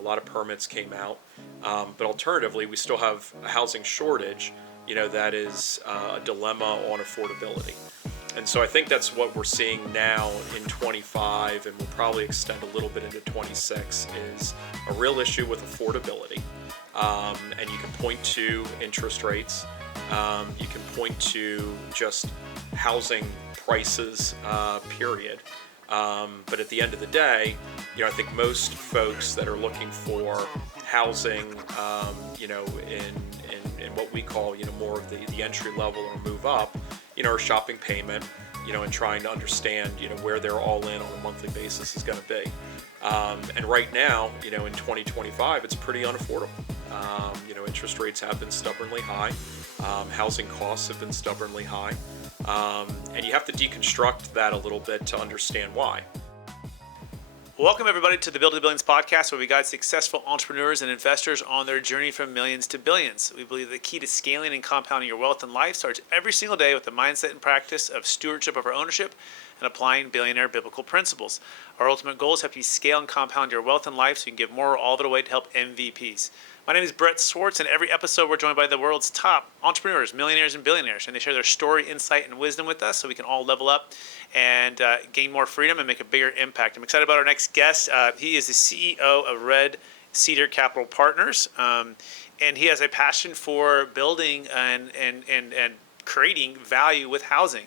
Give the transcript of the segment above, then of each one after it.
a lot of permits came out, but alternatively, we still have a housing shortage, that is a dilemma on affordability. And so I think that's what we're seeing now in 25, and will probably extend a little bit into 26, is a real issue with affordability. And you can point to interest rates. You can point to just housing prices, period. But at the end of the day, I think most folks that are looking for housing, in what we call, more of the entry level or move up, or shopping payment, and trying to understand, where they're all in on a monthly basis is going to be. And right now, in 2025, it's pretty unaffordable. Interest rates have been stubbornly high. Housing costs have been stubbornly high. And you have to deconstruct that a little bit to understand why. Welcome, everybody, to the Build to Billions podcast, where we guide successful entrepreneurs and investors on their journey from millions to billions. We believe the key to scaling and compounding your wealth and life starts every single day with the mindset and practice of stewardship over ownership and applying billionaire biblical principles. Our ultimate goal is to help you scale and compound your wealth and life so you can give more or all of it away to help MVPs. My name is Brett Swartz, and every episode we're joined by the world's top entrepreneurs, millionaires, and billionaires, and they share their story, insight, and wisdom with us so we can all level up and gain more freedom and make a bigger impact. I'm excited about our next guest. He is the CEO of Red Cedar Capital Partners, and he has a passion for building and creating value with housing.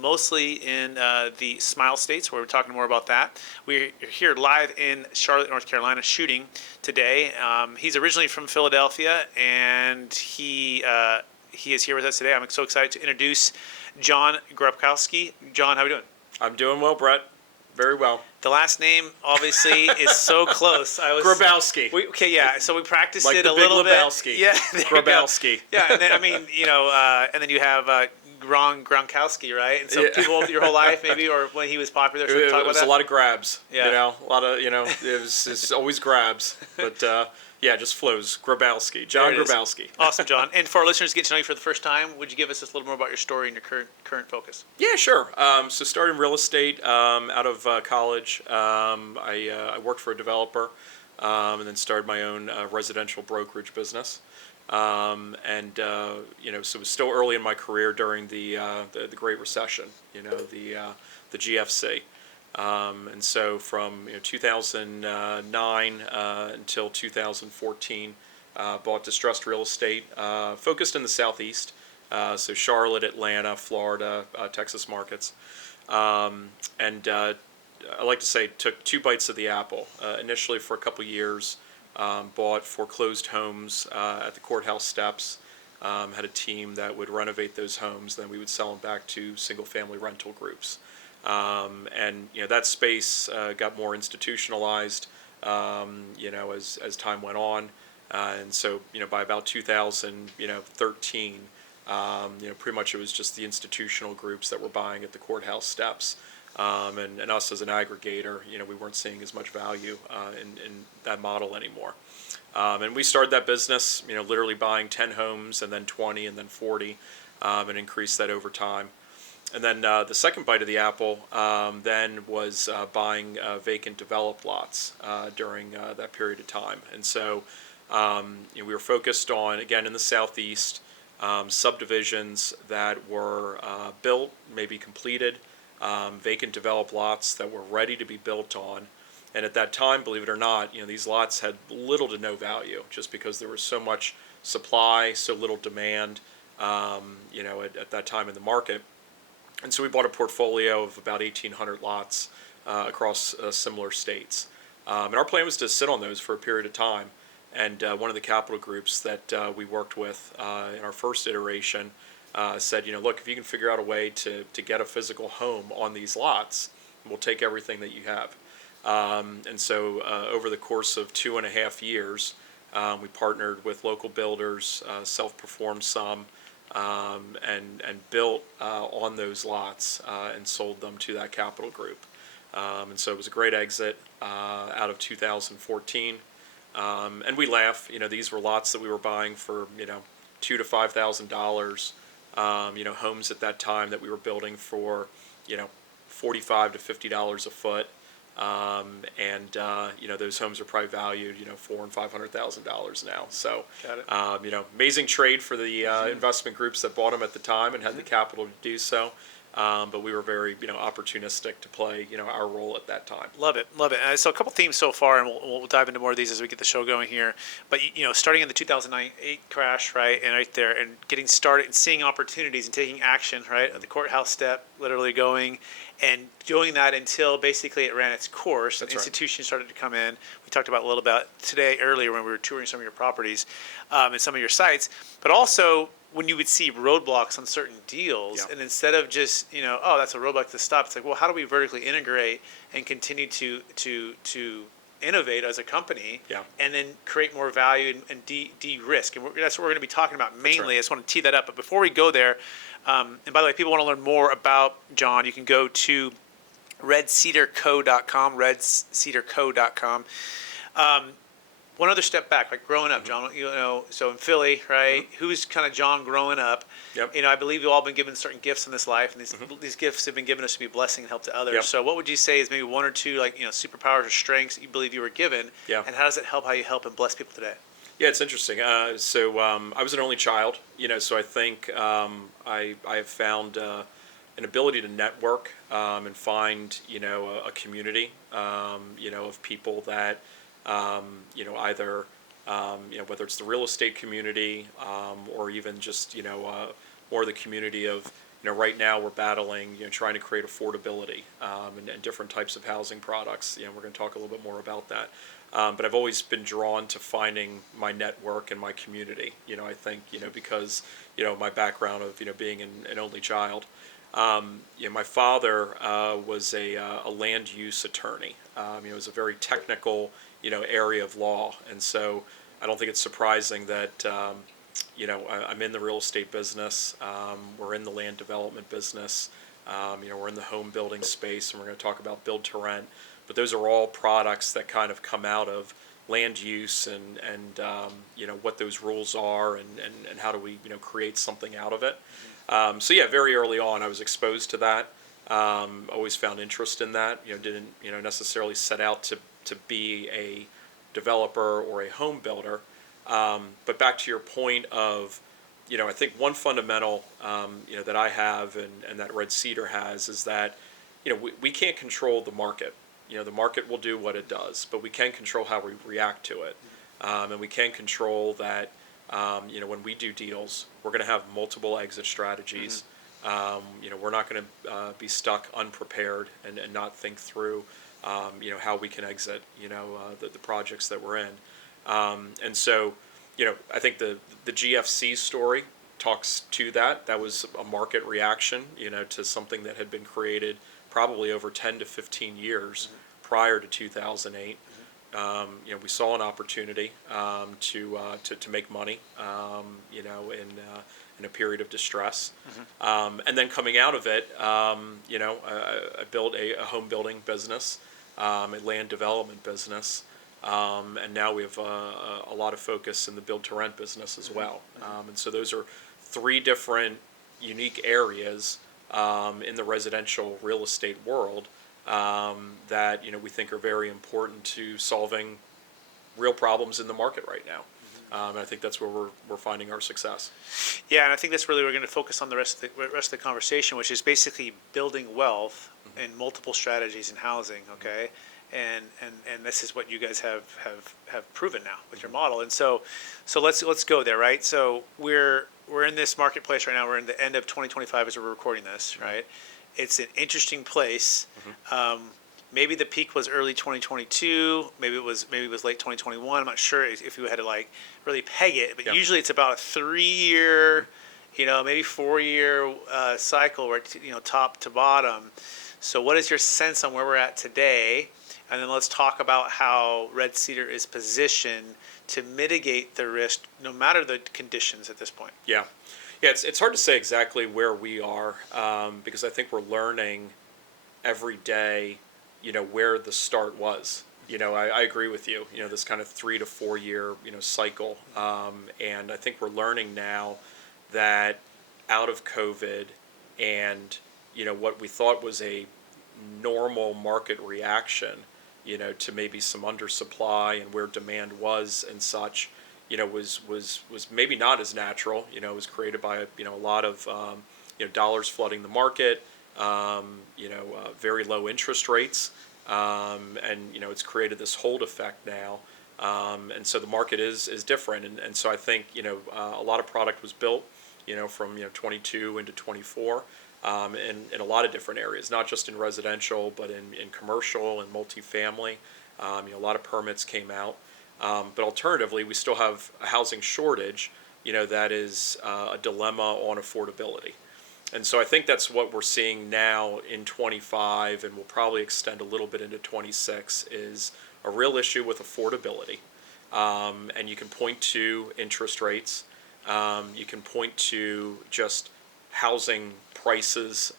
Mostly in the Smile States, where we're talking more about that. We're here live in Charlotte, North Carolina, shooting today. He's originally from Philadelphia, and he is here with us today. I'm so excited to introduce John Grabowski. John, how are we doing? I'm doing well, Brett. Very well. The last name, obviously, is so close. Grabowski. So we practiced like it the a big little Lebowski. bit. Yeah, Grabowski. Yeah, and then, and then you have Gronkowski, right? And so people, your whole life, maybe, or when he was popular, so it was a lot of grabs. Yeah. A lot of, it's always grabs. But just flows. Grabowski. John Grabowski. Awesome, John. And for our listeners to get to know you for the first time, would you give us just a little more about your story and your current focus? Yeah, sure. So started in real estate out of college. I worked for a developer and then started my own residential brokerage business. So it was still early in my career during the Great Recession, the GFC. And so from 2009 until 2014, bought distressed real estate, focused in the Southeast, so Charlotte, Atlanta, Florida, Texas markets. I like to say took two bites of the apple. Initially for a couple years, bought foreclosed homes at the courthouse steps, had a team that would renovate those homes, then we would sell them back to single-family rental groups. That space got more institutionalized, as time went on. And so, by about 2013, pretty much it was just the institutional groups that were buying at the courthouse steps. And us as an aggregator, we weren't seeing as much value in that model anymore. And we started that business, literally buying 10 homes and then 20 and then 40, and increased that over time. And then the second bite of the apple then was buying vacant developed lots during that period of time. And so we were focused on, again, in the Southeast, subdivisions that were built, maybe completed, vacant developed lots that were ready to be built on. And at that time, believe it or not, these lots had little to no value just because there was so much supply, so little demand, at that time in the market. And so we bought a portfolio of about 1,800 lots across similar states. And our plan was to sit on those for a period of time. And one of the capital groups that we worked with in our first iteration said, look, if you can figure out a way to get a physical home on these lots, we'll take everything that you have. And so over the course of 2.5 years, we partnered with local builders, self-performed some, and built on those lots and sold them to that capital group. And so it was a great exit out of 2014. And we laugh, these were lots that we were buying for, $2,000 to $5,000. Homes at that time that we were building for, $45 to $50 a foot. Those homes are probably valued, $400,000 and $500,000 now. So, Got it. amazing trade for the investment groups that bought them at the time and had the capital to do so. But we were very, opportunistic to play, our role at that time. Love it, love it. So a couple themes so far, and we'll dive into more of these as we get the show going here. But starting in the 2009-8 crash, right, and right there, and getting started and seeing opportunities and taking action, right, at the courthouse step, literally going and doing that until basically it ran its course. That's and right. institutions started to come in. We talked about a little bit today earlier when we were touring some of your properties and some of your sites, but also when you would see roadblocks on certain deals, Yeah. and instead of just oh, that's a roadblock to stop, it's like, well, how do we vertically integrate and continue to innovate as a company, Yeah. and then create more value and de-risk, and that's what we're going to be talking about mainly. right. I just want to tee that up, but before we go there, and by the way, people want to learn more about John, you can go to redcedarco.com, redcedarco.com. One other step back, like growing up, John, so in Philly, right? Who's kind of John growing up? Yep. I believe you've all been given certain gifts in this life, and these gifts have been given us to be a blessing and help to others. Yep. So what would you say is maybe one or two, superpowers or strengths that you believe you were given? Yeah. And how does it help how you help and bless people today? Yeah, it's interesting. I was an only child, so I think I have found an ability to network and find, a community, of people that, either, whether it's the real estate community or even just, more the community of, right now we're battling, trying to create affordability and different types of housing products. We're going to talk a little bit more about that. But I've always been drawn to finding my network and my community. I think, because, my background of, being an only child. My father was a land use attorney. It was a very technical, area of law. And so I don't think it's surprising that, I'm in the real estate business. We're in the land development business. We're in the home building space, and we're going to talk about build to rent. But those are all products that kind of come out of land use and what those rules are and how do we, create something out of it. Very early on I was exposed to that. Always found interest in that. Didn't, necessarily set out to be a developer or a home builder. But back to your point of, I think one fundamental, that I have and that Red Cedar has is that, we can't control the market. The market will do what it does, but we can control how we react to it. And we can control that, when we do deals, we're going to have multiple exit strategies. We're not going to be stuck unprepared and not think through, how we can exit, the projects that we're in. And so, I think the GFC story talks to that. That was a market reaction, to something that had been created probably over 10 to 15 years prior to 2008. We saw an opportunity to make money, in a period of distress. And then coming out of it, I built a home building business, a land development business, and now we have a lot of focus in the build to rent business as well. And so those are three different unique areas in the residential real estate world that we think are very important to solving real problems in the market right now. And I think that's where we're finding our success. Yeah, and I think that's really we're going to focus on the rest of the conversation, which is basically building wealth in multiple strategies in housing. Okay, and this is what you guys have proven now with your model. And so let's go there, right? So we're in this marketplace right now. We're in the end of 2025 as we're recording this, right? It's an interesting place. Maybe the peak was early 2022. Maybe it was late 2021. I'm not sure if you had to really peg it, but usually it's about a 3-year, maybe 4-year cycle where top to bottom. So what is your sense on where we're at today? And then let's talk about how Red Cedar is positioned to mitigate the risk, no matter the conditions at this point. Yeah, it's hard to say exactly where we are because I think we're learning every day, where the start was. I agree with you, this kind of 3 to 4 year, cycle. And I think we're learning now that out of COVID and, what we thought was a normal market reaction to maybe some undersupply and where demand was and such, was maybe not as natural. It was created by a lot of dollars flooding the market, very low interest rates, and it's created this hold effect now. And so the market is different, and so I think a lot of product was built from 22 into 24, in a lot of different areas, not just in residential but in commercial and multifamily. A lot of permits came out, but alternatively we still have a housing shortage that is a dilemma on affordability. And so I think that's what we're seeing now in 25, and will probably extend a little bit into 26, is a real issue with affordability. And you can point to interest rates. You can point to just housing prices,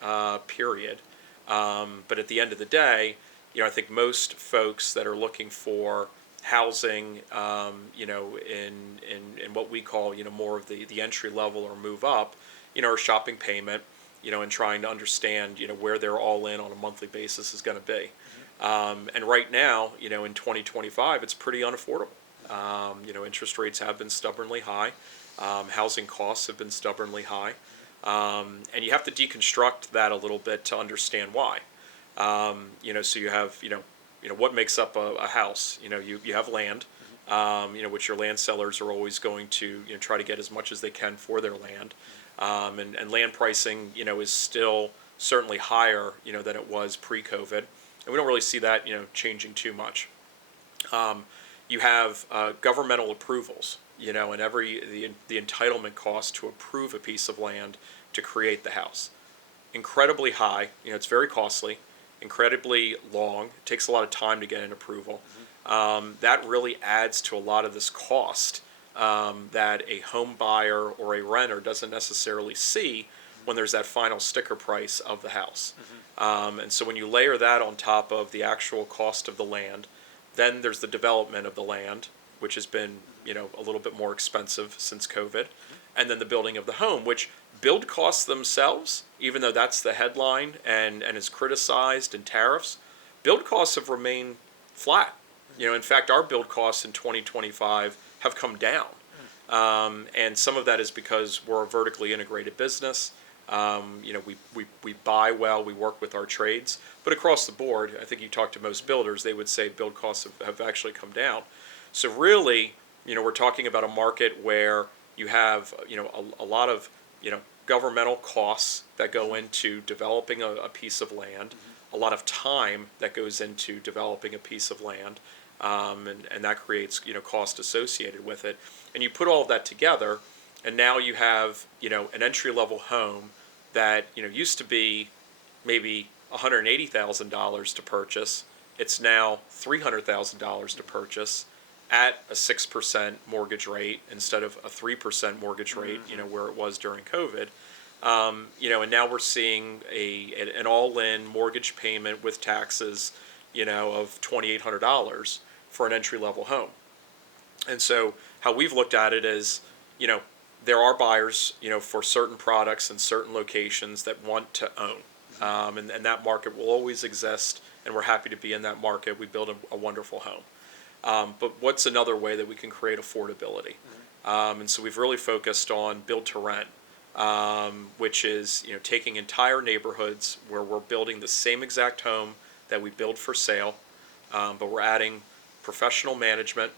period. But at the end of the day, I think most folks that are looking for housing, in what we call, more of the entry level or move up, are shopping payment, and trying to understand, where they're all in on a monthly basis is going to be. And right now, in 2025, it's pretty unaffordable. Interest rates have been stubbornly high. Housing costs have been stubbornly high. And you have to deconstruct that a little bit to understand why. So you have, what makes up a house? You have land, which your land sellers are always going to, try to get as much as they can for their land. And land pricing, is still certainly higher, than it was pre-COVID. And we don't really see that, changing too much. You have governmental approvals, and the entitlement cost to approve a piece of land to create the house. Incredibly high, it's very costly, incredibly long. It takes a lot of time to get an approval. That really adds to a lot of this cost that a home buyer or a renter doesn't necessarily see when there's that final sticker price of the house. And so when you layer that on top of the actual cost of the land, then there's the development of the land, which has been, a little bit more expensive since COVID, and then the building of the home, which build costs themselves, even though that's the headline and is criticized in tariffs, build costs have remained flat. In fact, our build costs in 2025 have come down. And some of that is because we're a vertically integrated business. We buy well, we work with our trades, but across the board, I think you talk to most builders, they would say build costs have actually come down. So really, we're talking about a market where you have, a lot of, governmental costs that go into developing a piece of land, a lot of time that goes into developing a piece of land, and that creates, cost associated with it. And you put all of that together, and now you have, an entry-level home that, used to be maybe $180,000 to purchase. It's now $300,000 to purchase at a 6% mortgage rate instead of a 3% mortgage rate, where it was during COVID. And now we're seeing an all-in mortgage payment with taxes, of $2,800 for an entry-level home. And so how we've looked at it is, there are buyers, for certain products and certain locations that want to own. And that market will always exist, and we're happy to be in that market. We build a wonderful home. But what's another way that we can create affordability? And so we've really focused on build to rent, which is, taking entire neighborhoods where we're building the same exact home that we build for sale, but we're adding professional management.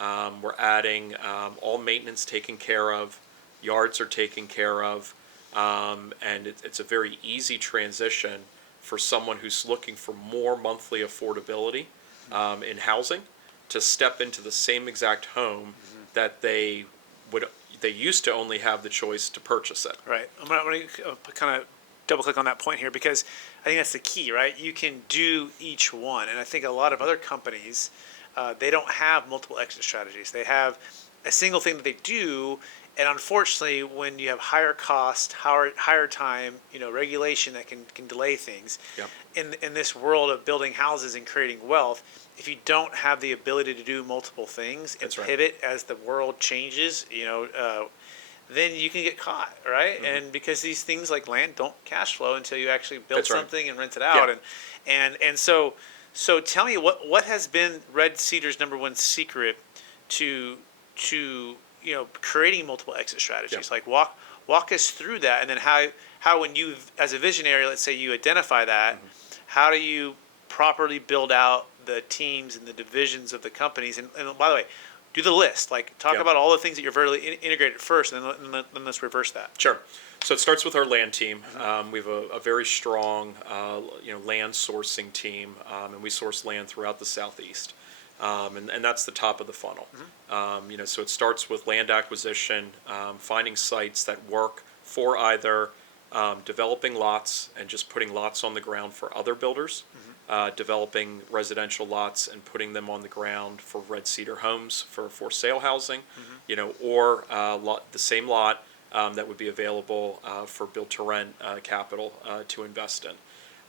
We're adding all maintenance taken care of, yards are taken care of, and it's a very easy transition for someone who's looking for more monthly affordability in housing to step into the same exact home that they used to only have the choice to purchase it. Right. I'm going to kind of double click on that point here, because I think that's the key, right? You can do each one. And I think a lot of other companies, they don't have multiple exit strategies. They have a single thing that they do. And unfortunately, when you have higher cost, higher time, regulation that can delay things, Yep. in this world of building houses and creating wealth, if you don't have the ability to do multiple things and That's right. pivot as the world changes, then you can get caught, right? And because these things like land don't cash flow until you actually build That's right. something and rent it out, Yeah. and so So tell me what has been Red Cedar's number one secret to creating multiple exit strategies. Yeah. Like walk us through that, and then how when you as a visionary, let's say you identify that, how do you properly build out the teams and the divisions of the companies? And by the way, do the list. Like talk Yeah. about all the things that you're vertically integrated first, and then let's reverse that. Sure. So it starts with our land team. We have a very strong, land sourcing team, and we source land throughout the Southeast. And that's the top of the funnel. So it starts with land acquisition, finding sites that work for either developing lots and just putting lots on the ground for other builders, developing residential lots and putting them on the ground for Red Cedar homes for sale housing, or the same lot that would be available for build-to-rent capital to invest in.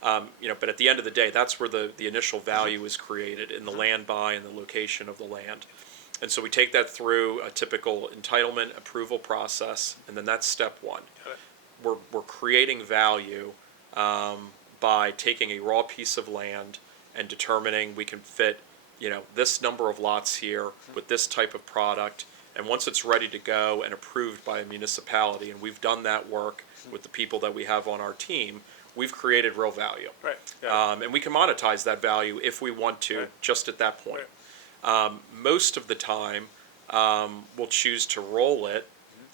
But at the end of the day, that's where the initial value is created in the land buy and the location of the land. And so we take that through a typical entitlement approval process, and then that's step one. We're creating value by taking a raw piece of land and determining we can fit, this number of lots here with this type of product. And once it's ready to go and approved by a municipality, and we've done that work with the people that we have on our team, we've created real value. Right. Yeah. And we can monetize that value if we want to, just at that point. Most of the time, we'll choose to roll it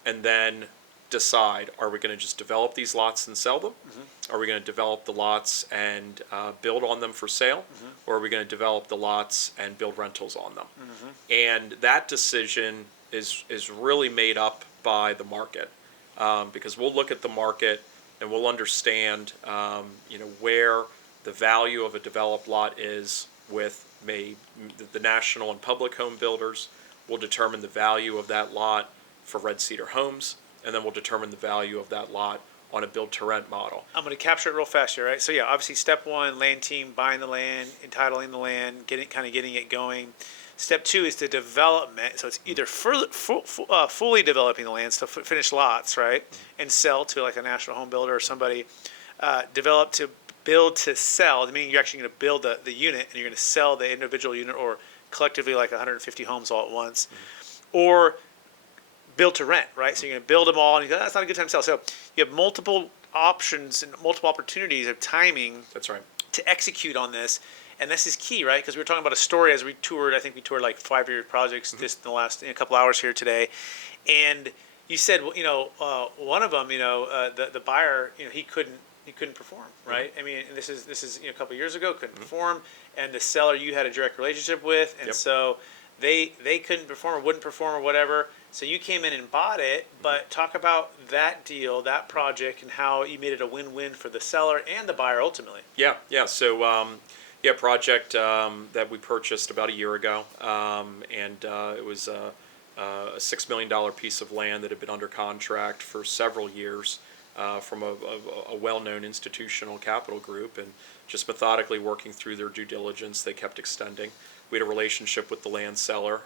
and then decide, are we going to just develop these lots and sell them? Are we going to develop the lots and build on them for sale? Or are we going to develop the lots and build rentals on them? And that decision is really made up by the market, because we'll look at the market and we'll understand, where the value of a developed lot is with the national and public home builders. We'll determine the value of that lot for Red Cedar Homes, and then we'll determine the value of that lot on a build-to-rent model. I'm going to capture it real fast here, right? So yeah, obviously step one, land team, buying the land, entitling the land, getting it going. Step two is the development. So it's either fully developing the land, so finished lots, right, and sell to like a national home builder or somebody. Develop to build to sell, meaning you're actually going to build the unit and you're going to sell the individual unit or collectively like 150 homes all at once. Or build to rent, right? So you're going to build them all and you go, that's not a good time to sell. So you have multiple options and multiple opportunities of timing. That's right. To execute on this. And this is key, right? Because we were talking about a story as we toured. I think we toured like 5-year projects just in the last couple hours here today. And you said, one of them, the buyer, he couldn't perform, right? I mean, this is a couple of years ago, couldn't perform, and the seller you had a direct relationship with, and so they couldn't perform or wouldn't perform or whatever. So you came in and bought it, but talk about that deal, that project, and how you made it a win-win for the seller and the buyer ultimately. Yeah. So. Project that we purchased about a year ago, and it was a $6 million piece of land that had been under contract for several years from a well-known institutional capital group, and just methodically working through their due diligence, they kept extending. We had a relationship with the land seller.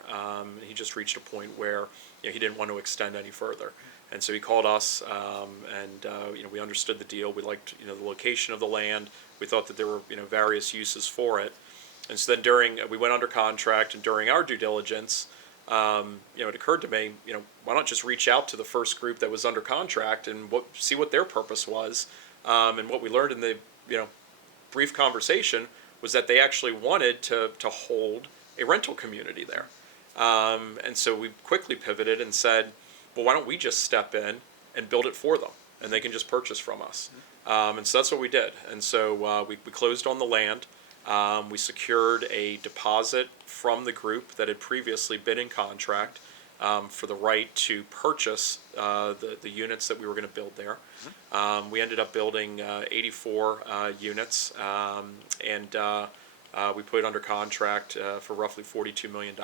He just reached a point where he didn't want to extend any further. And so he called us, and we understood the deal. We liked the location of the land. We thought that there were various uses for it. And so then we went under contract, and during our due diligence, it occurred to me, why not just reach out to the first group that was under contract and see what their purpose was. And what we learned in the brief conversation was that they actually wanted to hold a rental community there. And so we quickly pivoted and said, well, why don't we just step in and build it for them, and they can just purchase from us. And so that's what we did. And so we closed on the land. We secured a deposit from the group that had previously been in contract for the right to purchase the units that we were going to build there. We ended up building 84 units, and we put it under contract for roughly $42 million,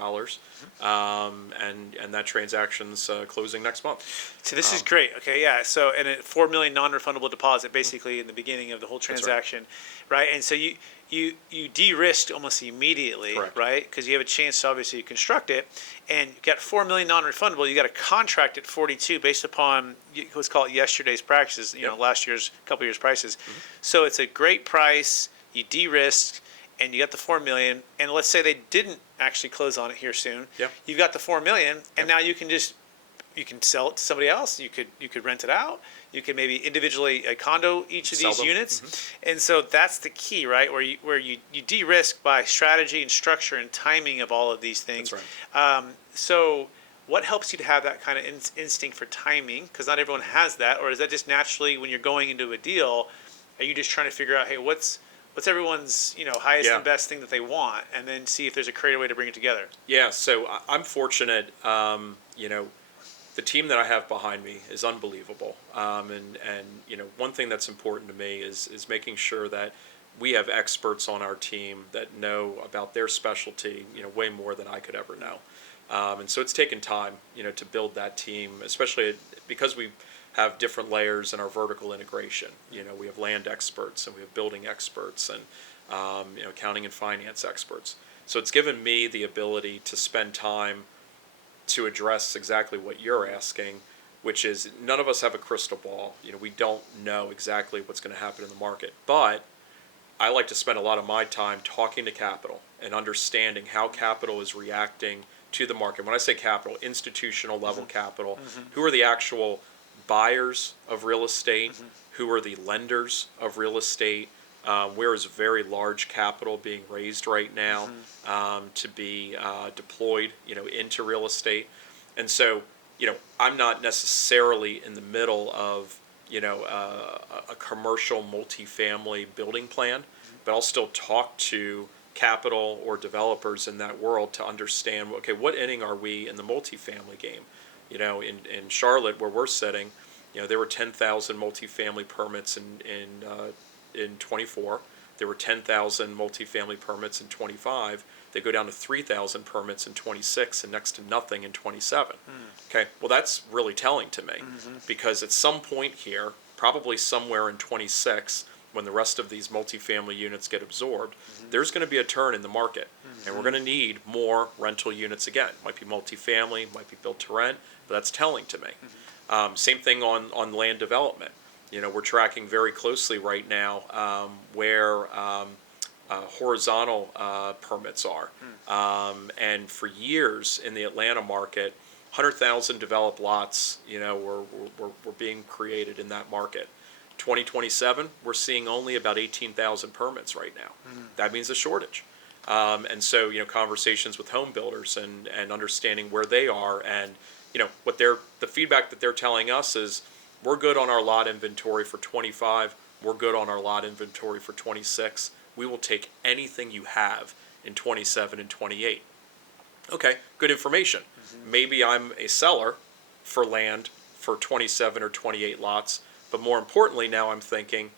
and that transaction's closing next month. So this is great. Okay, yeah. So and a $4 million non-refundable deposit, basically in the beginning of the whole transaction, right? And so you de-risked almost immediately, Correct. right? Because you have a chance to obviously construct it, and you got $4 million non-refundable. You got a contract at 42 based upon let's call it yesterday's practices, last year's couple years prices. So it's a great price. You de-risked. and you got the 4 million, and let's say they didn't actually close on it here soon. Yeah. You've got the 4 million, and now you can sell it to somebody else. You could rent it out. You could maybe individually a condo each of Sell these them. units, and so that's the key, right? Where you de-risk by strategy and structure and timing of all of these things. That's right. So what helps you to have that kind of instinct for timing? Because not everyone has that, or is that just naturally when you're going into a deal? Are you just trying to figure out, hey, what's everyone's highest Yeah. and best thing that they want, and then see if there's a creative way to bring it together? Yeah, so I'm fortunate. The team that I have behind me is unbelievable. And one thing that's important to me is making sure that we have experts on our team that know about their specialty, way more than I could ever know. And so it's taken time, to build that team, especially because we have different layers in our vertical integration. We have land experts and we have building experts and accounting and finance experts. So it's given me the ability to spend time to address exactly what you're asking, which is none of us have a crystal ball. We don't know exactly what's going to happen in the market. But I like to spend a lot of my time talking to capital and understanding how capital is reacting to the market. When I say capital, institutional level capital, who are the actual buyers of real estate, who are the lenders of real estate, where is very large capital being raised right now to be deployed, into real estate. And so, I'm not necessarily in the middle of, a commercial multifamily building plan, but I'll still talk to capital or developers in that world to understand, okay, what inning are we in the multifamily game? In Charlotte, where we're sitting, there were 10,000 multifamily permits in 24. There were 10,000 multifamily permits in 25. They go down to 3,000 permits in 26 and next to nothing in 27. Okay, well, that's really telling to me because at some point here, probably somewhere in 26, when the rest of these multifamily units get absorbed, there's going to be a turn in the market. And we're going to need more rental units again. Might be multifamily, might be built to rent, but that's telling to me. Same thing on land development. We're tracking very closely right now where horizontal permits are. And for years in the Atlanta market, 100,000 developed lots, were being created in that market. 2027, we're seeing only about 18,000 permits right now. That means a shortage. And so, conversations with home builders and understanding where they are and, what the feedback that they're telling us is we're good on our lot inventory for 25. We're good on our lot inventory for 26. We will take anything you have in 27 and 28. Okay, good information. Maybe I'm a seller for land for 27 or 28 lots, but more importantly, now I'm thinking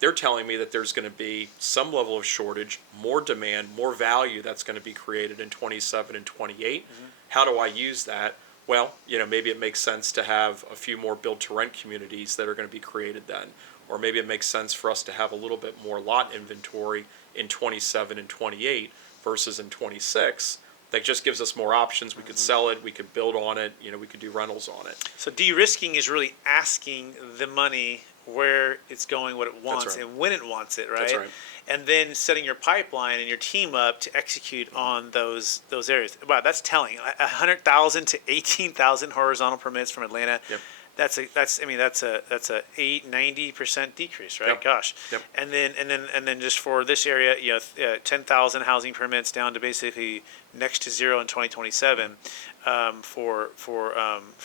they're telling me that there's going to be some level of shortage, more demand, more value that's going to be created in 27 and 28. How do I use that? Well, maybe it makes sense to have a few more build-to-rent communities that are going to be created then. Or maybe it makes sense for us to have a little bit more lot inventory in 27 and 28 versus in 26. That just gives us more options. We could sell it, we could build on it, we could do rentals on it. So de-risking is really asking the money where it's going, what it wants, That's right. and when it wants it, right? That's right. And then setting your pipeline and your team up to execute on those areas. Wow, that's telling. 100,000 to 18,000 horizontal permits from Atlanta. Yep. That's a 90% decrease, right? Yep. Gosh. Yep. And then just for this area, 10,000 housing permits down to basically next to zero in 2027 for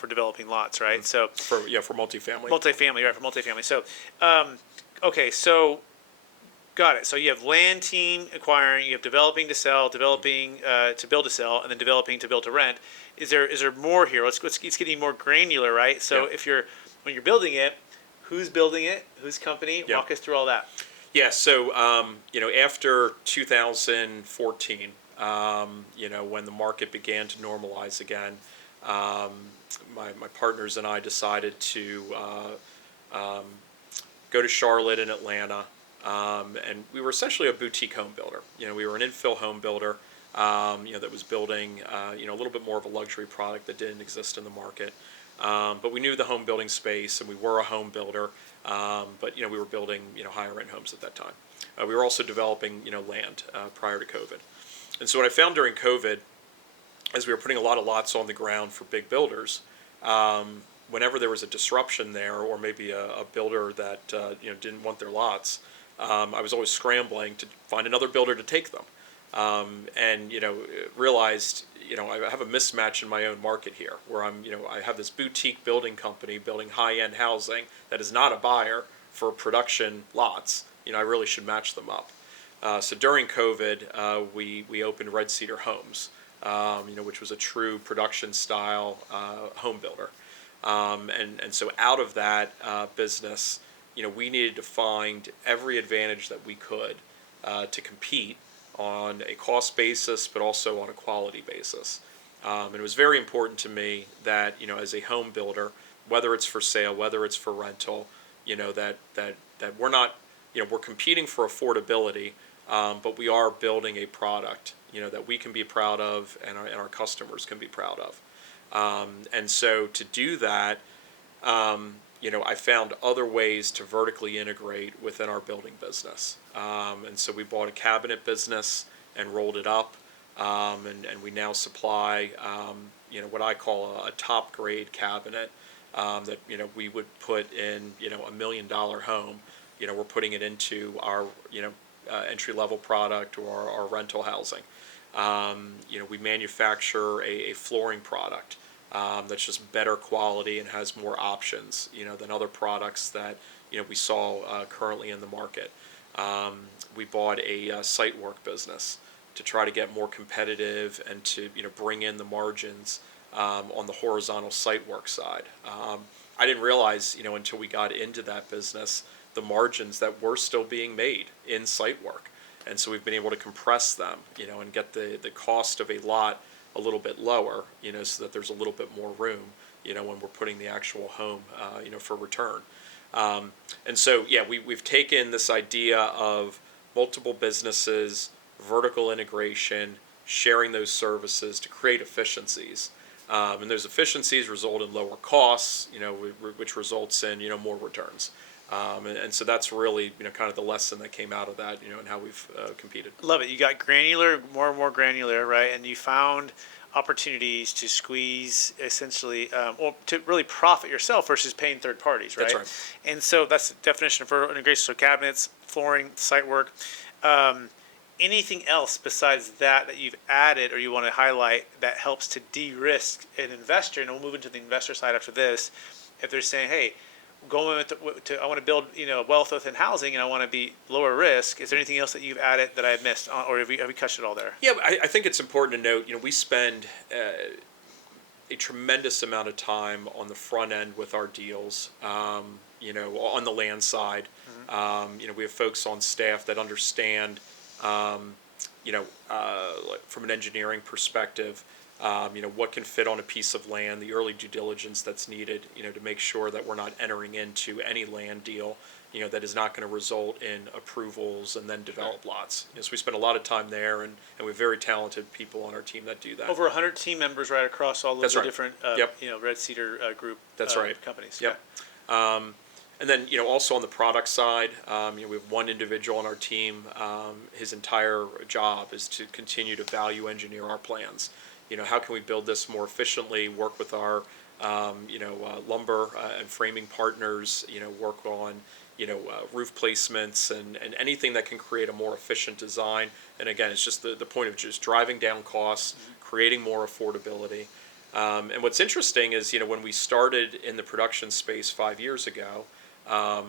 developing lots, right? So For multifamily. multifamily, right? For multifamily. So okay, so got it. So you have land team acquiring, you have developing to sell, developing to build to sell, and then developing to build to rent. Is there more here? It's getting more granular, right? So Yeah. when you're building it, who's building it? Whose company? Yeah. Walk us through all that. Yeah, so after 2014, when the market began to normalize again, my partners and I decided to go to Charlotte and Atlanta, and we were essentially a boutique home builder. We were an infill home builder, that was building, a little bit more of a luxury product that didn't exist in the market. But we knew the home building space, and we were a home builder. But we were building higher end homes at that time. We were also developing, land prior to COVID. And so what I found during COVID, as we were putting a lot of lots on the ground for big builders, whenever there was a disruption there, or maybe a builder that didn't want their lots, I was always scrambling to find another builder to take them, and realized I have a mismatch in my own market here, where I have this boutique building company building high-end housing that is not a buyer for production lots. I really should match them up. So during COVID, we opened Red Cedar Homes, which was a true production style home builder. And so out of that business, we needed to find every advantage that we could to compete on a cost basis, but also on a quality basis. And it was very important to me that, as a home builder, whether it's for sale, whether it's for rental, that we're not, we're competing for affordability, but we are building a product, that we can be proud of, and our customers can be proud of. And so to do that, I found other ways to vertically integrate within our building business. And so we bought a cabinet business and rolled it up, and we now supply, what I call a top grade cabinet that we would put in $1 million home. We're putting it into our entry level product or our rental housing. We manufacture a flooring product that's just better quality and has more options, than other products that we saw currently in the market. We bought a site work business to try to get more competitive and to bring in the margins on the horizontal site work side. I didn't realize until we got into that business the margins that were still being made in site work. And so we've been able to compress them, and get the cost of a lot a little bit lower, so that there's a little bit more room, when we're putting the actual home, for return. And so, yeah, we've taken this idea of multiple businesses, vertical integration, sharing those services to create efficiencies. And those efficiencies result in lower costs, which results in, more returns. And so that's really, kind of the lesson that came out of that, and how we've competed. Love it. You got granular, more and more granular, right? And you found opportunities to squeeze, essentially, or to really profit yourself versus paying third parties, right? That's right. And so that's the definition of vertical integration. So cabinets, flooring, site work. Anything else besides that you've added or you want to highlight that helps to de-risk an investor? And we'll move into the investor side after this. If they're saying, hey, going I want to build wealth within housing and I want to be lower risk, is there anything else that you've added that I've missed, or have we touched it all there? Yeah, I think it's important to note, we spend a tremendous amount of time on the front end with our deals, on the land side. Mm-hmm. We have folks on staff that understand, from an engineering perspective, what can fit on a piece of land, the early due diligence that's needed, to make sure that we're not entering into any land deal, that is not going to result in approvals and then develop lots. So we spend a lot of time there, and we have very talented people on our team that do that. Over 100 team members right across all of the right. different, Yep. Red Cedar group That's right. companies. Yep. And then, also on the product side, we have one individual on our team. His entire job is to continue to value engineer our plans. How can we build this more efficiently, work with our, lumber and framing partners, work on, roof placements and anything that can create a more efficient design. And again, it's just the point of just driving down costs, creating more affordability. And what's interesting is, when we started in the production space 5 years ago, I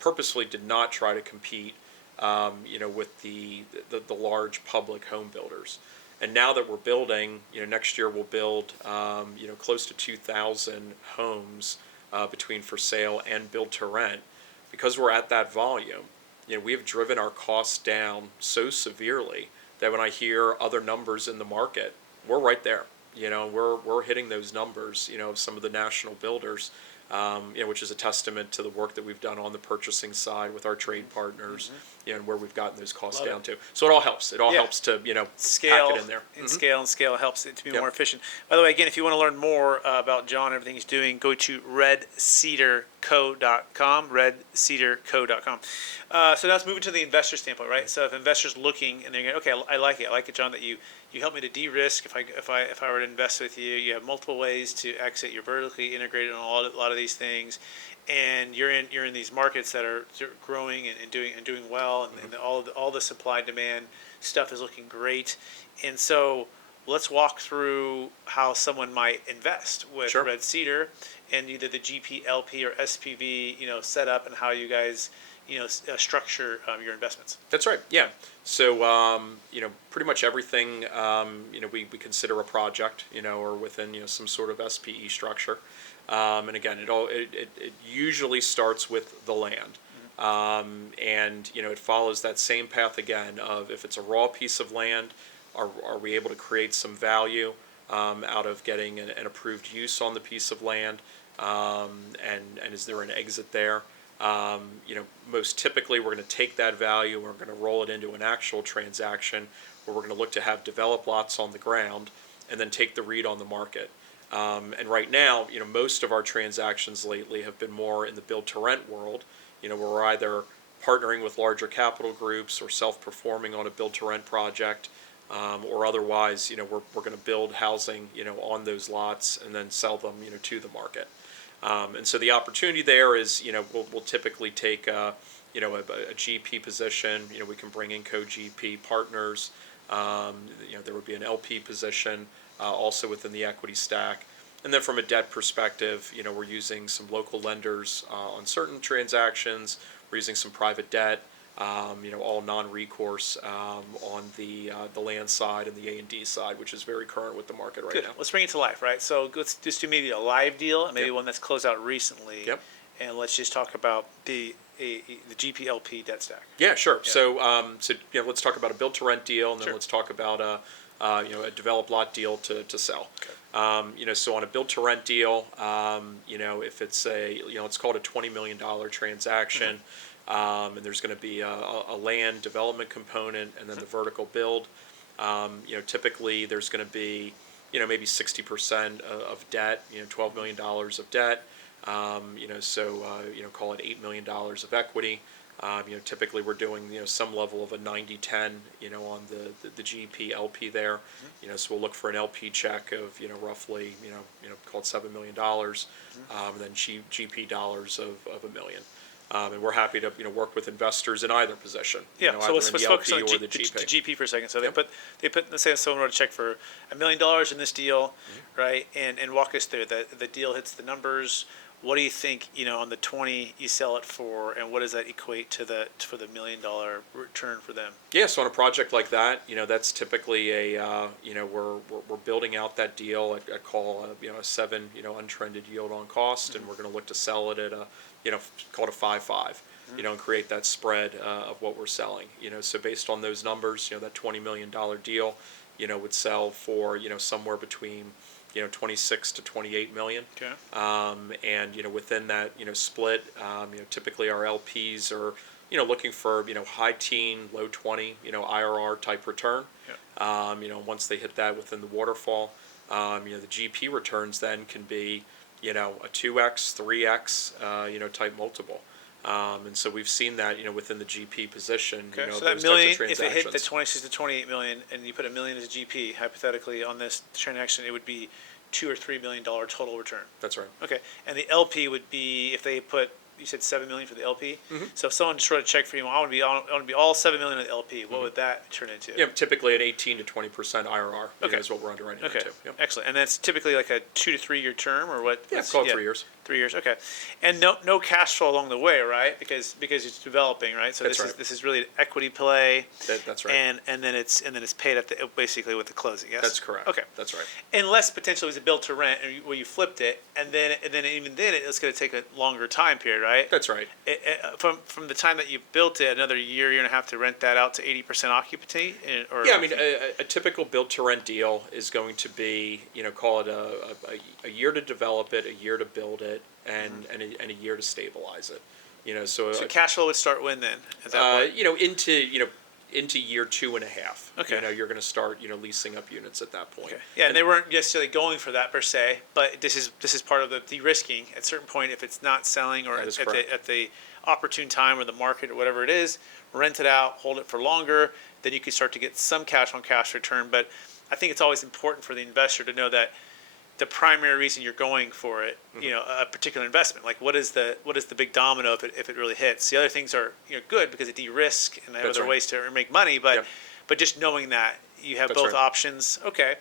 purposefully did not try to compete with the large public home builders. And now that we're building, next year we'll build, close to 2,000 homes between for sale and build to rent. Because we're at that volume, we have driven our costs down so severely that when I hear other numbers in the market, we're right there. We're hitting those numbers, of some of the national builders. Which is a testament to the work that we've done on the purchasing side with our trade partners, and where we've gotten those costs Love down it. to. So it all helps. It all Yeah. helps to Scale pack it in there. and scale helps it to be Yep. more efficient. By the way, again, if you want to learn more about John and everything he's doing, go to redcedarco.com. Redcedarco.com. So now let's move into the investor standpoint, right? So if investors looking and they're going, okay, I like it, John, that you help me to de-risk. If I were to invest with you, you have multiple ways to exit. You're vertically integrated on a lot of these things, and you're in these markets that are growing and doing well, and all the supply demand stuff is looking great. And so let's walk through how someone might invest with Sure. Red Cedar and either the GP, LP, or SPV, setup, and how you guys structure your investments. That's right. Yeah. So pretty much everything we consider a project, or within some sort of SPE structure. And again, it usually starts with the land, and it follows that same path again of if it's a raw piece of land, are we able to create some value out of getting an approved use on the piece of land, and is there an exit there? Most typically we're going to take that value and we're going to roll it into an actual transaction where we're going to look to have developed lots on the ground and then take the REIT on the market. And right now, most of our transactions lately have been more in the build-to-rent world, where we're either partnering with larger capital groups or self-performing on a build-to-rent project, or otherwise, we're going to build housing, on those lots and then sell them, to the market. And so the opportunity there is, we'll typically take a GP position. We can bring in co-GP partners. There would be an LP position also within the equity stack. And then from a debt perspective, we're using some local lenders on certain transactions. We're using some private debt, all non-recourse on the land side and the A&D side, which is very current with the market right Good. now. Let's bring it to life, right? So let's just do maybe a live deal, and maybe Yep. one that's closed out recently. Yep. And let's just talk about the GPLP debt stack. Yeah, sure. Yeah. So let's talk about a build-to-rent deal, and then Sure. let's talk about a developed lot deal to sell. Okay. So on a build-to-rent deal, if it's let's call it a $20 million transaction, and there's going to be a land development component and then the vertical build. Typically there's going to be, maybe 60% of debt, $12 million of debt. Call it $8 million of equity. Typically we're doing, some level of a 90-10, on the GP LP there. So we'll look for an LP check of, roughly, call it $7 million, and then GP dollars of $1 million. And we're happy to, work with investors in either position. Yeah, so either let's in the focus on LP or the the GP. GP for a second. So Yep. they put let's say someone wrote a check for $1 million in this deal, right? And walk us through the deal hits the numbers. What do you think, on the 20 you sell it for, and what does that equate to for the $1 million return for them? Yeah, so on a project like that, that's typically we're building out that deal. I call a 7 untrended yield on cost, and we're going to look to sell it at a call it a 5.5, and create that spread of what we're selling. So based on those numbers, that $20 million deal, would sell for somewhere between 26 to 28 million. Okay. And within that split, typically our LPs are looking for high teen, low 20 IRR type return. Yeah. Once they hit that within the waterfall, the GP returns then can be a 2x, 3x type multiple. And so we've seen that within the GP position. Okay, so those that million, types of if it hit the transactions. 26 to 28 million, and you put $1 million as a GP, hypothetically on this transaction, it would be $2 or $3 million total return. That's right. Okay, and the LP would be if they put, you said $7 million for the LP. So if someone just wrote a check for you, I want to be all $7 million of the LP. What would that turn into? Yeah, typically an 18 to 20% IRR Okay. is what we're underwriting Okay, into. Yep. excellent. And that's typically like a 2 to 3 year term, or what? Yeah, call it 3 years. 3 years, okay. And no cash flow along the way, right? Because it's developing, right? So That's this right. this is really an equity play. That's right. And then it's paid at basically with the closing. Yes. That's correct. Okay. That's right. Unless potentially it was a build to rent, where you flipped it, and then even then it's going to take a longer time period, right? That's right. From the time that you built it, another year and a half to rent that out to 80% occupancy, or Yeah, I mean, a typical build-to-rent deal is going to be, call it a year to develop it, a year to build it, and a year to stabilize it. So cash flow would start when then? At that point? into year 2.5. Okay. You're going to start leasing up units at that point. Okay. Yeah, and they weren't necessarily going for that per se, but this is part of the de-risking. At a certain point, if it's not selling or That is at the opportune time or the market or whatever it is, rent it out, hold it for longer, then you can start to get some cash on cash return. But I think it's always important for the investor to know that the primary reason you're going for it, a particular investment, like what is the big domino if it really hits. The other things are good because it de-risk and they have That's other right. ways to make money, but Yep. but just knowing that you have That's both right. options. Okay,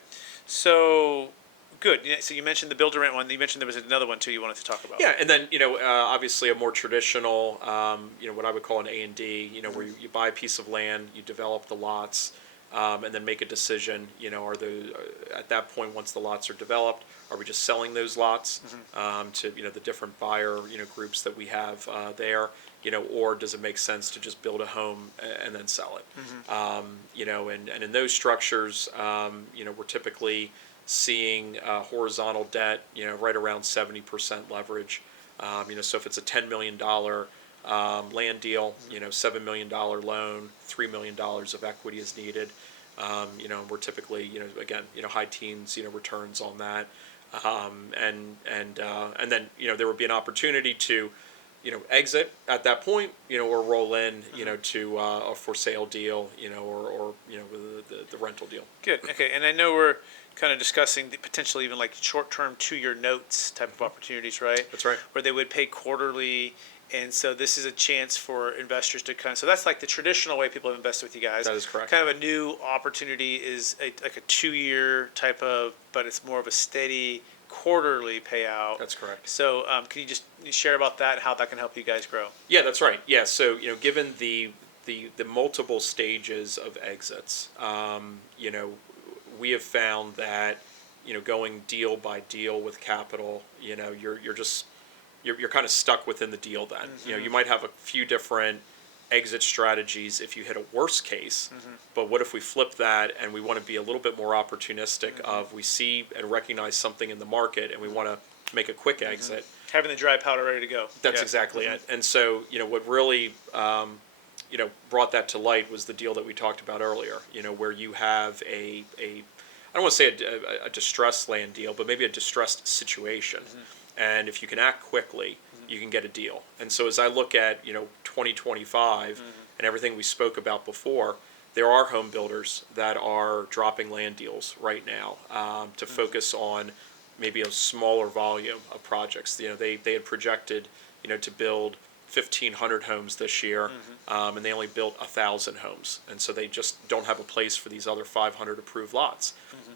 so good. Yeah, so you mentioned the build to rent one. You mentioned there was another one too you wanted to talk about. Yeah, and then obviously a more traditional, what I would call an A&D, where you buy a piece of land, you develop the lots, and then make a decision. Are the at that point, once the lots are developed, are we just selling those lots to the different buyer groups that we have there, or does it make sense to just build a home and then sell it? And in those structures, we're typically seeing horizontal debt, right around 70% leverage. So if it's a $10 million land deal, $7 million loan, $3 million of equity is needed. We're typically, again, high teens, returns on that. And then, there would be an opportunity to, exit at that point, or roll in, to a for sale deal, or the rental deal. Good. Okay, and I know we're kind of discussing the potential even like short-term 2-year notes type of opportunities, right? That's right. Where they would pay quarterly, and so this is a chance for investors to so that's like the traditional way people have invested with you guys. That is correct. Kind of a new opportunity is like a 2-year type of, but it's more of a steady quarterly payout. That's correct. So can you just share about that and how that can help you guys grow? Yeah, that's right. Yeah, so given the multiple stages of exits, we have found that going deal by deal with capital, you're kind of stuck within the deal. Then you might have a few different exit strategies if you hit a worst case, but what if we flip that and we want to be a little bit more opportunistic? Of we see and recognize something in the market and we want to make a quick exit. Having the dry powder ready to go. That's exactly it. And so, what really, brought that to light was the deal that we talked about earlier, where you have I don't want to say a distressed land deal, but maybe a distressed situation. And if you can act quickly, you can get a deal. And so as I look at, 2025 and everything we spoke about before, there are home builders that are dropping land deals right now to focus on maybe a smaller volume of projects. They had projected, to build 1,500 homes this year, and they only built 1,000 homes, and so they just don't have a place for these other 500 approved lots.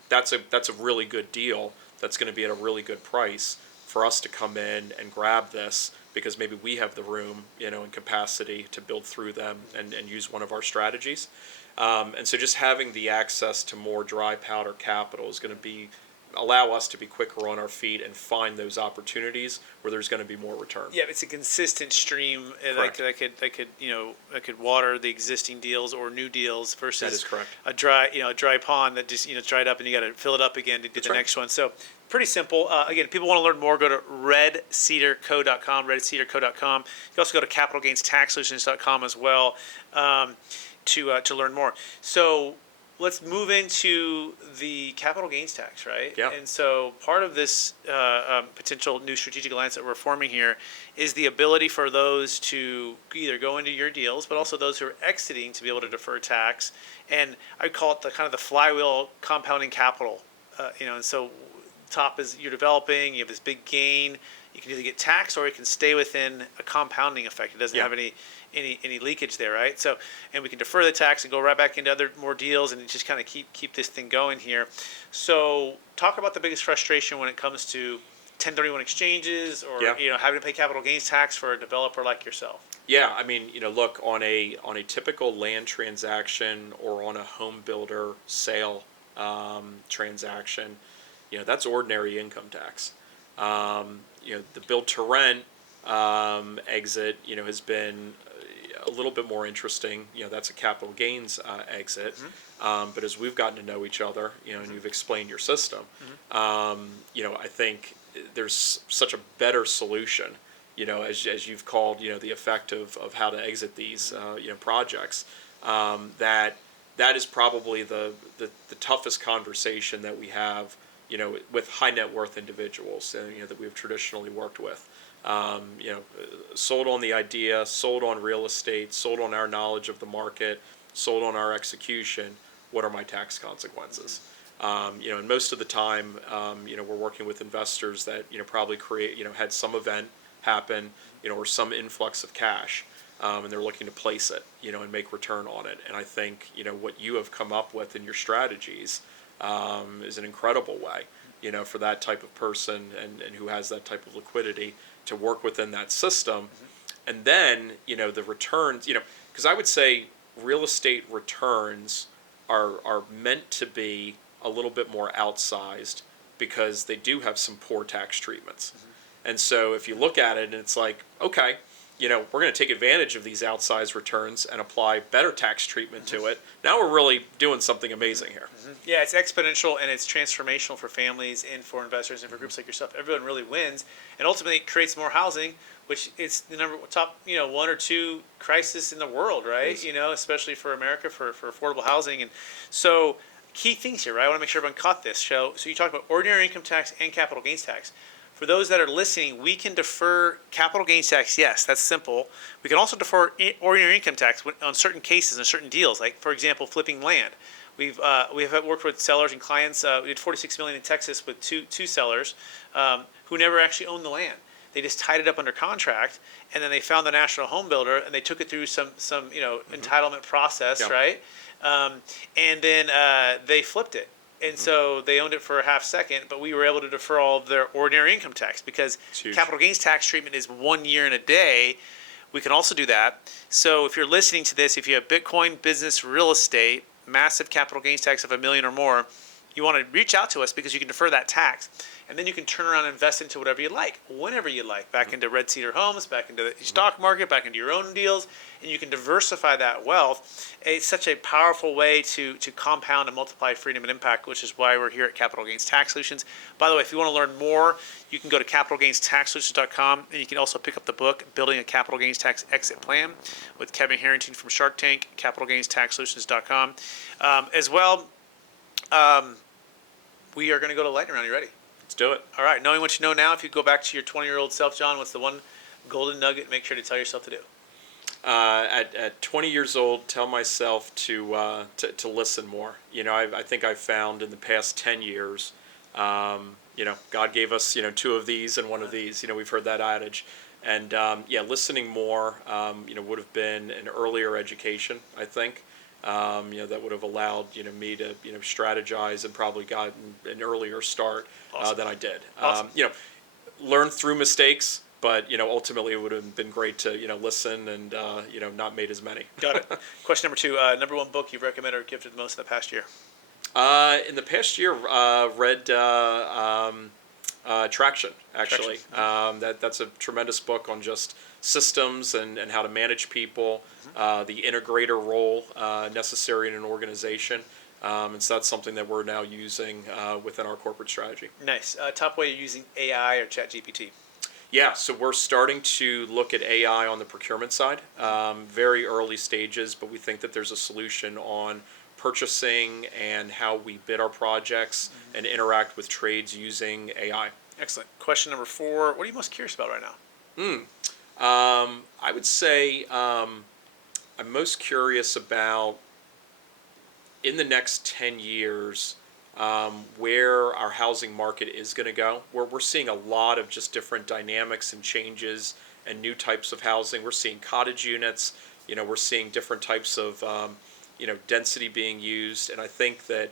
That's a really good deal. That's going to be at a really good price for us to come in and grab this because maybe we have the room, and capacity to build through them and use one of our strategies. And so just having the access to more dry powder capital is going to allow us to be quicker on our feet and find those opportunities where there's going to be more return. Yeah, it's a consistent stream Correct. that could water the existing deals or new deals versus That is correct. a dry pond that just dried up and you got to fill it up again to do That's the right. next one. So pretty simple. Again, people want to learn more, go to redcedarco.com, redcedarco.com. You can also go to capitalgainstaxsolutions.com as well to learn more. So let's move into the capital gains tax, right? Yeah. And so part of this potential new strategic alliance that we're forming here is the ability for those to either go into your deals, but also those who are exiting to be able to defer tax. And I call it the kind of the flywheel compounding capital. And so top is you're developing, you have this big gain. You can either get taxed or it can stay within a compounding effect. It doesn't have any leakage there, right? So, and we can defer the tax and go right back into other more deals and just kind of keep this thing going here. So, talk about the biggest frustration when it comes to 1031 exchanges or having to pay capital gains tax for a developer like yourself. Yeah, I mean, look, on a typical land transaction or on a home builder sale transaction, that's ordinary income tax. The build to rent exit, has been a little bit more interesting. That's a capital gains exit. But as we've gotten to know each other, and you've explained your system, I think there's such a better solution as you've called, the effect of how to exit these, projects. That is probably the toughest conversation that we have, with high net worth individuals, that we've traditionally worked with. Sold on the idea, sold on real estate, sold on our knowledge of the market, sold on our execution. What are my tax consequences? And most of the time, we're working with investors that, probably had some event happen, or some influx of cash, and they're looking to place it, and make return on it. And I think, what you have come up with in your strategies, is an incredible way, for that type of person and who has that type of liquidity to work within that system. And then, the returns, because I would say real estate returns are meant to be a little bit more outsized because they do have some poor tax treatments. And so if you look at it and it's like, okay, we're going to take advantage of these outsized returns and apply better tax treatment to it. Now we're really doing something amazing here. Yeah, it's exponential and it's transformational for families and for investors and for groups like yourself. Everyone really wins, and ultimately it creates more housing, which is the top, one or two crisis in the world, right? Especially for America for affordable housing. And so key things here, right? I want to make sure everyone caught this. So you talked about ordinary income tax and capital gains tax. For those that are listening, we can defer capital gains tax. Yes, that's simple. We can also defer ordinary income tax on certain cases and certain deals, like, for example, flipping land. We have worked with sellers and clients. We did $46 million in Texas with two sellers who never actually owned the land. They just tied it up under contract, and then they found the national home builder, and they took it through some entitlement process, right? And then they flipped it. And so they owned it for a half second, but we were able to defer all of their ordinary income tax because capital gains tax treatment is 1 year and a day. We can also do that. So if you're listening to this, if you have Bitcoin, business, real estate, massive capital gains tax of $1 million or more, you want to reach out to us because you can defer that tax. And then you can turn around and invest into whatever you like, whenever you like, back into Red Cedar Homes, back into the stock market, back into your own deals, and you can diversify that wealth. It's such a powerful way to compound and multiply freedom and impact, which is why we're here at Capital Gains Tax Solutions. By the way, if you want to learn more, you can go to capitalgainstaxsolutions.com, and you can also pick up the book, Building a Capital Gains Tax Exit Plan, with Kevin Harrington from Shark Tank, capitalgainstaxsolutions.com. As well, we are going to go to lightning round. You ready? Let's do it. All right. Knowing what you know now, if you go back to your 20-year-old self, John, what's the one golden nugget make sure to tell yourself to do? At 20 years old, tell myself to listen more. I think I've found in the past 10 years, God gave us, two of these and one of these. We've heard that adage. And, listening more, would have been an earlier education, I think. That would have allowed, me to, strategize and probably gotten an earlier start than I did. Awesome. Learn through mistakes, but, ultimately it would have been great to, listen and, not made as many. Got it. Question number 2, number 1 book you've recommended or gifted the most in the past year? In the past year, read Traction, actually. That's a tremendous book on just systems and how to manage people, the integrator role necessary in an organization. And so that's something that we're now using within our corporate strategy. Nice. Top way you're using AI or ChatGPT? Yeah, so we're starting to look at AI on the procurement side. Very early stages, but we think that there's a solution on purchasing and how we bid our projects and interact with trades using AI. Excellent. Question number 4, what are you most curious about right now? I would say I'm most curious about, in the next 10 years, where our housing market is going to go. We're seeing a lot of just different dynamics and changes and new types of housing. We're seeing cottage units. We're seeing different types of density being used. And I think that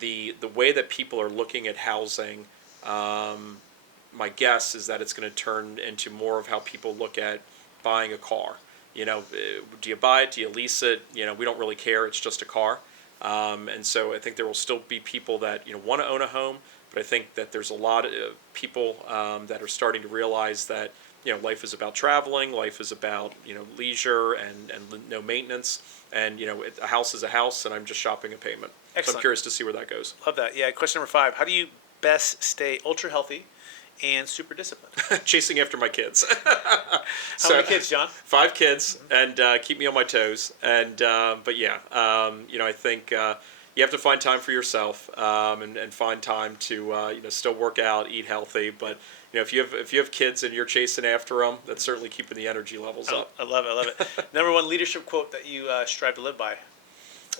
the way that people are looking at housing, my guess is that it's going to turn into more of how people look at buying a car. Do you buy it? Do you lease it? We don't really care. It's just a car. And so I think there will still be people that want to own a home, but I think that there's a lot of people that are starting to realize that life is about traveling, life is about leisure and no maintenance, and a house is a house, and I'm just shopping a payment. Excellent. So I'm curious to see where that goes. Love that. Yeah. Question number 5: how do you best stay ultra healthy and super disciplined. Chasing after my kids. How many kids, John? 5 kids, and keep me on my toes. And but yeah, I think you have to find time for yourself, and find time to still work out, eat healthy. But if you have kids and you're chasing after them, that's certainly keeping the energy levels up. I love it. I love it. Number one leadership quote that you strive to live by,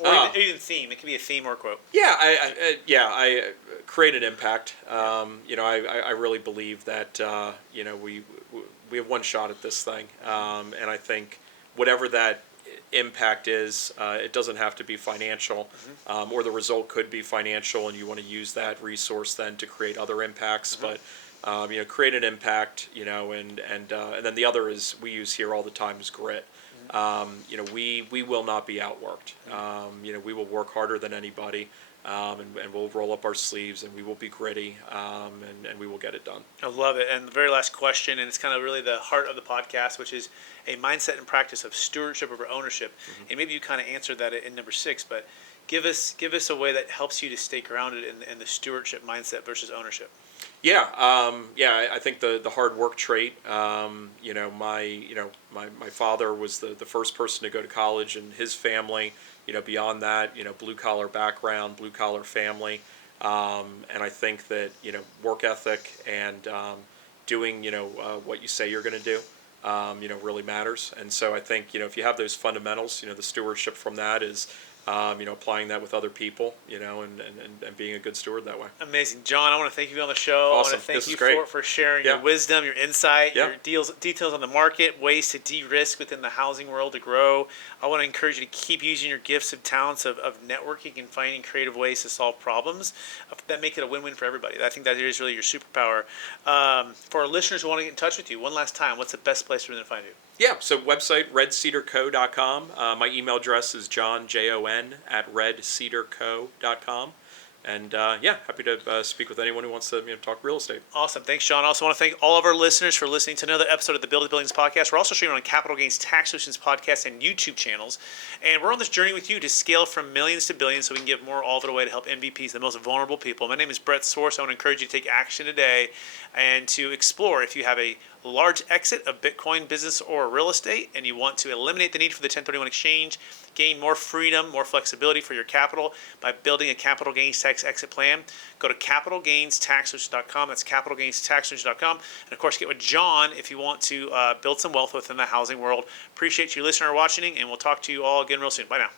or even theme. It can be a theme or a quote. Yeah, I create an impact. I really believe that we have one shot at this thing, and I think whatever that impact is, it doesn't have to be financial, or the result could be financial, and you want to use that resource then to create other impacts. But create an impact, and then the other is we use here all the time is grit. We will not be outworked. We will work harder than anybody, and we'll roll up our sleeves, and we will be gritty, and we will get it done. I love it. And the very last question, and it's kind of really the heart of the podcast, which is a mindset and practice of stewardship over ownership. And maybe you kind of answered that in number 6, but give us a way that helps you to stay grounded in the stewardship mindset versus ownership. Yeah, I think the hard work trait. My father was the first person to go to college in his family. Beyond that, blue collar background, blue collar family, and I think that work ethic and doing what you say you're going to do, really matters. And so I think if you have those fundamentals, the stewardship from that is applying that with other people, and being a good steward that way. Amazing. John, I want to thank you on the show. Awesome. I want to thank you for sharing your wisdom, your insight, your details on the market, ways to de-risk within the housing world to grow. I want to encourage you to keep using your gifts and talents of networking and finding creative ways to solve problems that make it a win-win for everybody. I think that is really your superpower. For our listeners who want to get in touch with you, one last time, what's the best place for them to find you? Yeah, so website, redcedarco.com. My email address is johnjon@redcedarco.com. And happy to speak with anyone who wants to talk real estate. Awesome. Thanks, John. I also want to thank all of our listeners for listening to another episode of the Build to Billions podcast. We're also streaming on Capital Gains Tax Solutions podcast and YouTube channels. And we're on this journey with you to scale from millions to billions so we can give more all of it away to help MVPs, the most vulnerable people. My name is Brett Source. I want to encourage you to take action today and to explore if you have a large exit of Bitcoin, business, or real estate, and you want to eliminate the need for the 1031 exchange, gain more freedom, more flexibility for your capital by building a capital gains tax exit plan, go to capitalgainstaxsolutions.com. That's capitalgainstaxsolutions.com. And, of course, get with John if you want to build some wealth within the housing world. Appreciate you listening or watching, and we'll talk to you all again real soon. Bye now.